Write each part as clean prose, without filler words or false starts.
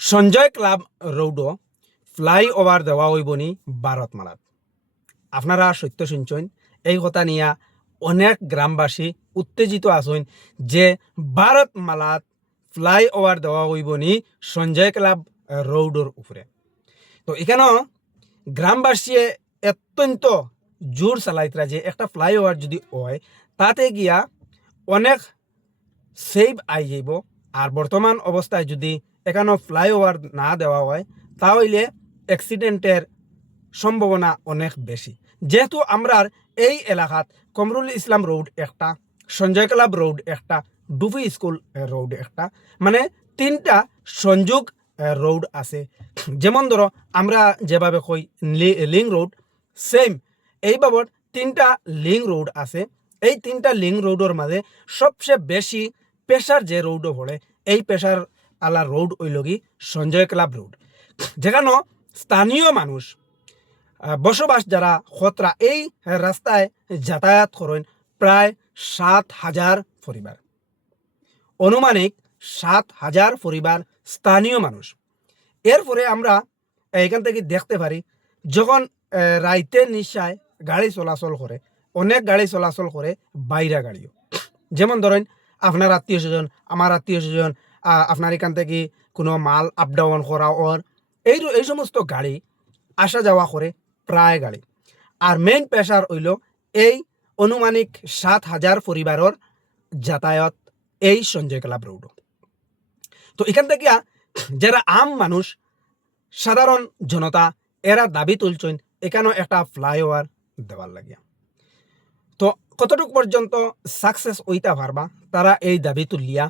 Sanjay club রোডও flyover দেওয়া হইবনি ভারতমালাত। আপনারা সত্য শুনছেন, এই কথা নিয়ে অনেক গ্রামবাসী উত্তেজিত আছেন যে ভারতমালাত ফ্লাইওভার দেওয়া হইবনি সঞ্জয় ক্লাব রোডের উপরে। তো এখানেও গ্রামবাসী অত্যন্ত জোর চালাইতরা যে একটা ফ্লাইওভার যদি হয় তাতে গিয়া অনেক সেভ আই যাইব। আর বর্তমান অবস্থায় যদি এখানে ফ্লাইওভার না দেওয়া হয় তাহলে অ্যাক্সিডেন্টের সম্ভাবনা অনেক বেশি। যেহেতু আমরার এই এলাকাত কমরুল ইসলাম রোড একটা, সঞ্জয় ক্লাব রোড একটা, ডুফি স্কুল রোড একটা, মানে তিনটা সংযোগ রোড আছে। যেমন ধরো আমরা যেভাবে কই লিং রোড, সেম এই বাবদ তিনটা লিং রোড আছে। এই তিনটা লিং রোডের মাঝে সবচেয়ে বেশি পেশার যে রোডও পড়ে এই পেশার আলা রোড ওইলগি সঞ্জয় ক্লাব রোড, যেখানে স্থানীয় মানুষ বসবাস যারা খতরা এই রাস্তায় যাতায়াত করেন প্রায় 7,000 পরিবার, অনুমানিক 7,000 পরিবার স্থানীয় মানুষ। এরপরে আমরা এখান থেকে দেখতে পারি যখন রাইতে নিশায় গাড়ি চলাচল করে, অনেক গাড়ি চলাচল করে বাইরা গাড়িও, যেমন ধরেন আপনার আত্মীয় স্বজন, আমার আত্মীয় স্বজন, আপনার এখান থেকে কোনো মাল আপ ডাউন করা ওর এই সমস্ত গাড়ি আসা যাওয়া করে প্রায় গাড়ি। আর মেইন পেশার হইল এই অনুমানিক 7,000 পরিবারের যাতায়াত এই সঞ্জয় ক্লাব রোড। তো এখান থেকে যারা আম মানুষ, সাধারণ জনতা, এরা দাবি তুলছেন এখানেও একটা ফ্লাইওভার দেওয়ার লাগিয়া। তো কতটুকু পর্যন্ত সাকসেস হইতে পারবা তারা এই দাবি তুলিয়া?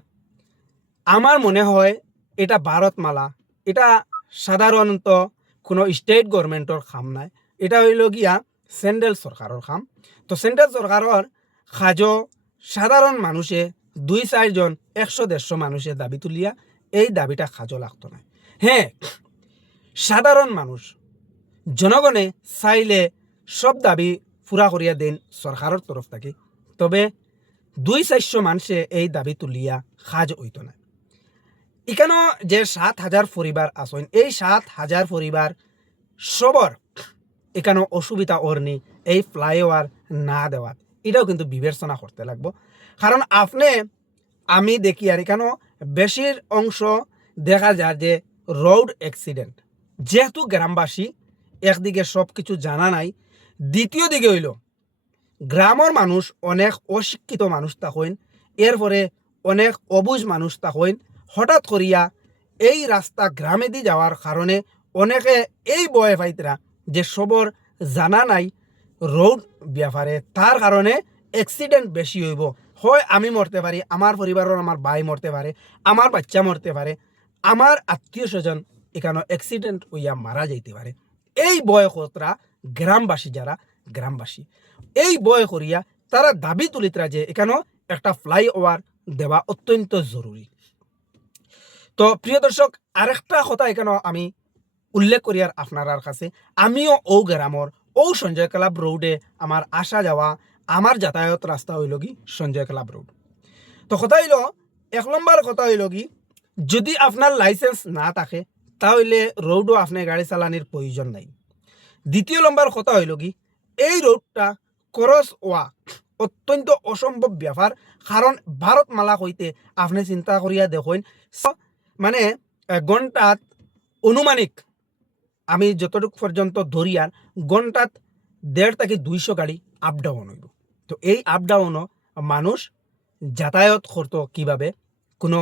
আমার মনে হয় এটা ভারতমালা, এটা সাধারণত কোনো স্টেট গভর্নমেন্টর কাম নাই, এটা হইল গিয়া সেন্ট্রাল সরকারের কাম। তো সেন্ট্রাল সরকারের কাজও সাধারণ মানুষে 2-4 জন 100-150 মানুষের দাবি তুলিয়া এই দাবিটা কাজও লাগতো না। হ্যাঁ, সাধারণ মানুষ জনগণে চাইলে সব দাবি পুরা করিয়া দেন সরকারের তরফ থেকে, তবে 200-400 মানুষে এই দাবি তুলিয়া কাজ হইত না। এখানেও যে 7,000 পরিবার আছেন, এই 7,000 পরিবার সবর এখানে অসুবিধা ওরনি এই ফ্লাইওভার না দেওয়ার, এটাও কিন্তু বিবেচনা করতে লাগবো। কারণ আমি দেখি আর এখানেও বেশির অংশ দেখা যায় যে রোড অ্যাক্সিডেন্ট, যেহেতু গ্রামবাসী একদিকে সব কিছু জানা নাই, দ্বিতীয় দিকে হইল গ্রামের মানুষ অনেক অশিক্ষিত মানুষ থাকেন, এরপরে অনেক অবুঝ মানুষ থাকেন। হঠাৎ করিয়া এই রাস্তা গ্রামে দিয়ে যাওয়ার কারণে অনেকে এই বয়ে পাইতরা যে সবর জানা নাই রোড ব্যাপারে, তার কারণে অ্যাক্সিডেন্ট বেশি হইব। হয় আমি মরতে পারি, আমার পরিবারের আমার ভাই মরতে পারে, আমার বাচ্চা মরতে পারে, আমার আত্মীয় স্বজন এখানে অ্যাক্সিডেন্ট হইয়া মারা যাইতে পারে। এই বয় কতরা গ্রামবাসী, যারা গ্রামবাসী এই বয় করিয়া তারা দাবি তুলিতরা যে এখানেও একটা ফ্লাইওভার দেওয়া অত্যন্ত জরুরি। তো প্রিয় দর্শক, আরেকটা কথা এখানে আমি উল্লেখ করি আর আপনার কাছে, আমিও ও গ্রামর ও সঞ্জয় ক্লাব রোডে আমার আসা যাওয়া, আমার যাতায়াত রাস্তা হইল কি সঞ্জয় ক্লাব রোড। তো কথা হইল, 1 নম্বর কথা হইল কি, যদি আপনার লাইসেন্স না থাকে তাহলে রোডও আপনার গাড়ি চালানির প্রয়োজন নাই। দ্বিতীয় নম্বর কথা হইল কি, এই রোডটা ক্রস হওয়া অত্যন্ত অসম্ভব ব্যাপার। কারণ ভারতমালা হইতে আপনি চিন্তা করিয়া দেখেন, মানে ঘন্টাত অনুমানিক আমি যতটুকু পর্যন্ত ধরিয়ার ঘন্টাত 150 থেকে 200 গাড়ি আপ ডাউন হইব। তো এই আপ ডাউনও মানুষ যাতায়াত করতো কিভাবে? কোনো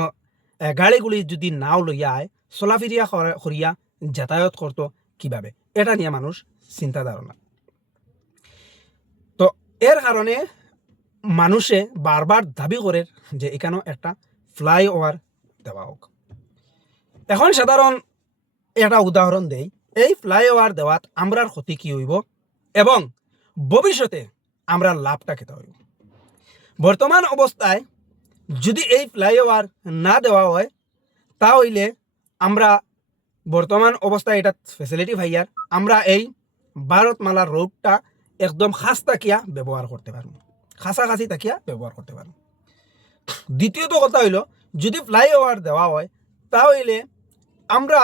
গাড়িগুলি যদি নাও লইয়া আয়, চলাফিরিয়া করিয়া যাতায়াত করতো কিভাবে? এটা নিয়ে মানুষ চিন্তা ধারণা। তো এর কারণে মানুষে বারবার দাবি করে যে এখানেও একটা ফ্লাইওভার দেওয়া হোক। এখন সাধারণ একটা উদাহরণ দেই, এই ফ্লাইওভার দেওয়াত আমরার ক্ষতি কি হইব এবং ভবিষ্যতে আমরা লাভটা খেতে হইব। বর্তমান অবস্থায় যদি এই ফ্লাইওভার না দেওয়া হয় তাহলে আমরা বর্তমান অবস্থায় এটা ফ্যাসিলিটি ভাইয়ার আমরা এই ভারতমালার রোডটা একদম খাস তাকিয়া ব্যবহার করতে পারব, খাসাখাসি তাকিয়া ব্যবহার করতে পারব। দ্বিতীয়ত কথা হইল, যদি ফ্লাইওভার দেওয়া হয় তাহলে আমরা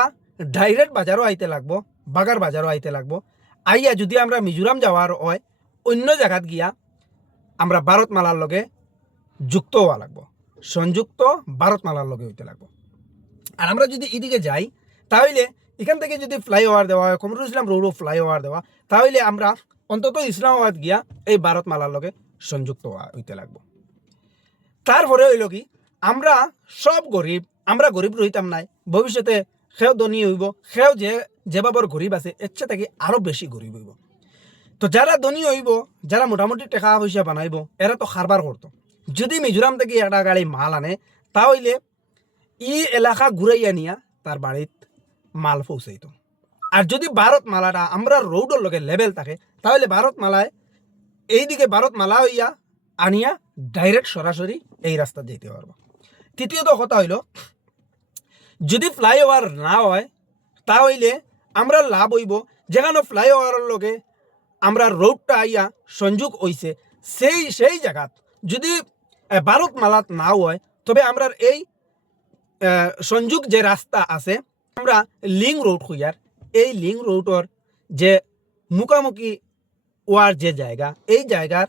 ডাইরেক্ট বাজারও আইতে লাগবো, বাগার বাজারও আইতে লাগবো। আইয়া যদি আমরা মিজোরাম যাওয়ার হয় অন্য জায়গাত গিয়া আমরা ভারতমালার লগে যুক্ত হওয়া লাগবো, সংযুক্ত ভারতমালার লগে হইতে লাগবো। আর আমরা যদি এদিকে যাই তাহলে এখান থেকে যদি ফ্লাইওভার দেওয়া হয়, কমরুল ইসলাম রোডও ফ্লাইওভার দেওয়া, তাহলে আমরা অন্তত ইসলামাবাদ গিয়া এই ভারতমালার লগে সংযুক্ত হইতে লাগবো। তারপরে হইল কি, আমরা সব গরিব, আমরা গরিব রইতাম নাই, ভবিষ্যতে সেও ধনী হইব, সেও যেভাবে গরিব আছে এর চেয়ে থেকে আরো বেশি গরিব হইব। তো যারা ধনী হইব, যারা মোটামুটি টাকা পয়সা বানাইব, এরা তো খারবার করতো। যদি মিজোরাম থেকে একটা গাড়ি মাল আনে তাহলে ই এলাকা ঘুরাইয়া নিয়া তার বাড়িত মাল পৌঁছাইতো। আর যদি ভারতমালাটা আমরা রোডের লগে লেভেল থাকে তাহলে ভারতমালায় এইদিকে ভারতমালা হইয়া আনিয়া ডাইরেক্ট সরাসরি এই রাস্তা যেতে পারবো। তৃতীয়ত কথা হইল, যদি ফ্লাইওভার না হয় তাহলে আমরা লাভ হইব যেখানে ফ্লাইওভারের লগে আমরা রোডটা আইয়া সংযোগ হইছে সেই জায়গাত যদি ভারতমালাত না হয়, তবে আমরা এই সংযোগ যে রাস্তা আছে আমরা লিং রোড হইয়ার, এই লিং রোডর যে মুখামুখি ওয়ার যে জায়গা, এই জায়গার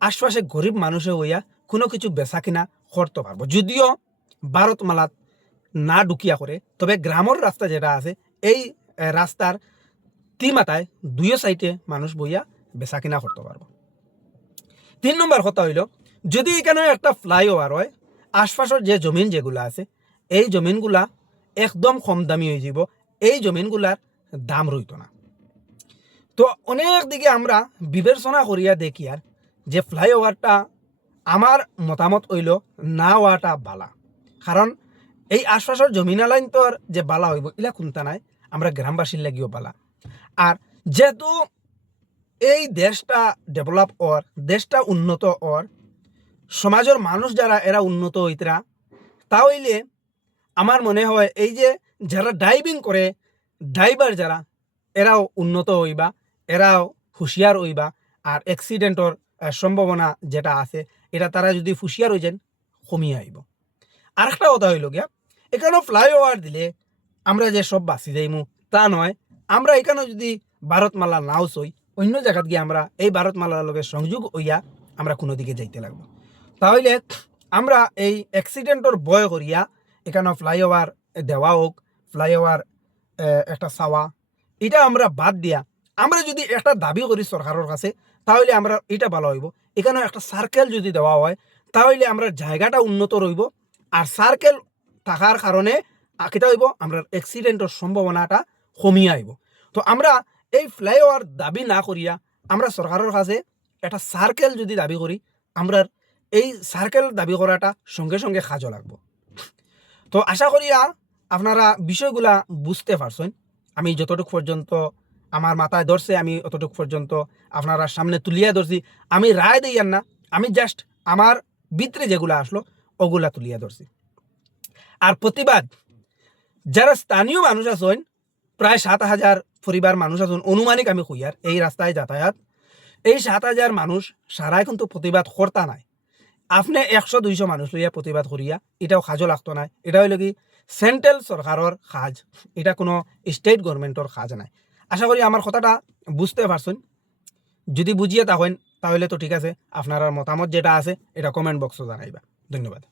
আশপাশে গরিব মানুষে হইয়া কোনো কিছু বেচা কিনা করতে পারবো। যদিও ভারতমালাত না ঢুকিয়া করে, তবে গ্রামের রাস্তা যেটা আছে এই রাস্তার মাথায় দুই সাইডে মানুষ বইয়া বেচা কিনা করতে পারবো। 3 নম্বর কথা হইল, যদি এখানে একটা ফ্লাইওভার হয়, আশপাশের যে জমিন যেগুলা আছে এই জমিনগুলা একদম কম দামি হয়ে যাব, এই জমিনগুলার দাম রইত না। তো অনেক দিকে আমরা বিবেচনা করিয়া দেখি আর যে ফ্লাইওভারটা আমার মতামত হইল না হওয়াটা বালা। কারণ এই আশপাশের জমিন আলাইন তো যে বালা হইব এলা কোনটা নাই, আমরা গ্রামবাসীর লাগিও বালা। আর যেহেতু এই দেশটা ডেভেলপ হওয়ার, দেশটা উন্নত হওয়ার, সমাজের মানুষ যারা এরা উন্নত হইতরা, তাহলে আমার মনে হয় এই যে যারা ড্রাইভিং করে ড্রাইভার যারা এরাও উন্নত হইবা, এরাও হুঁশিয়ার হইবা। আর অ্যাক্সিডেন্টর সম্ভাবনা যেটা আছে এটা তারা যদি হুঁশিয়ার হয়ে যান কমিয়ে আইব। আর একটা কথা হইল গিয়া, এখানেও ফ্লাইওভার দিলে আমরা যে সব বাঁচি যাইমু তা নয়। আমরা এখানে যদি ভারতমালা নাও চই, অন্য জায়গাত গিয়ে আমরা এই ভারতমালার লগে সংযোগ হইয়া আমরা কোনো দিকে যাইতে লাগবো। তাহলে আমরা এই অ্যাক্সিডেন্টর ভয় করিয়া এখানে ফ্লাইওভার দেওয়া হোক, ফ্লাইওভার একটা চাওয়া, এটা আমরা বাদ দিয়া আমরা যদি একটা দাবি করি সরকারের কাছে, তাহলে আমরা এটা ভালো হইব। এখানে একটা সার্কেল যদি দেওয়া হয় তাহলে আমরা জায়গাটা উন্নত রইব। আর সার্কেল থাকার কারণে কেটা হইব, আমরা অ্যাক্সিডেন্টের সম্ভাবনাটা কমিয়ে আইব। তো আমরা এই ফ্লাইওভার দাবি না করিয়া আমরা সরকারের কাছে একটা সার্কেল যদি দাবি করি, আমরা এই সার্কেল দাবি করাটা সঙ্গে সঙ্গে কাজও লাগবো। তো আশা করিয়া আপনারা বিষয়গুলা বুঝতে পারছেন। আমি যতটুকু পর্যন্ত আমার মাথায় ধরছে আমি অতটুকু পর্যন্ত আপনারা সামনে তুলিয়া ধরছি। আমি রায় দিই না, আমি জাস্ট আমার ভিতরে যেগুলো আসলো ওগুলা তুলিয়া ধরছি। আর প্রতিবাদ যারা স্থানীয় মানুষ আছেন, প্রায় 7,000 পরিবার মানুষ আছেন অনুমানিক, আমি কইয়ার এই রাস্তায় যাতায়াত, এই 7,000 মানুষ সারাই কিন্তু প্রতিবাদ কর্তা নাই। আপনি 100-200 মানুষ লইয়া প্রতিবাদ করিয়া এটাও কাজও লাগতো না। এটা হইল কি সেন্ট্রাল সরকারের কাজ, এটা কোনো স্টেট গভর্নমেন্টের কাজ নাই। আশা করি আমার কথাটা বুঝতে পারছেন। যদি বুঝিয়ে থাকেন তাহলে তো ঠিক আছে, আপনার মতামত যেটা আছে এটা কমেন্ট বক্সে জানাইবা। ধন্যবাদ।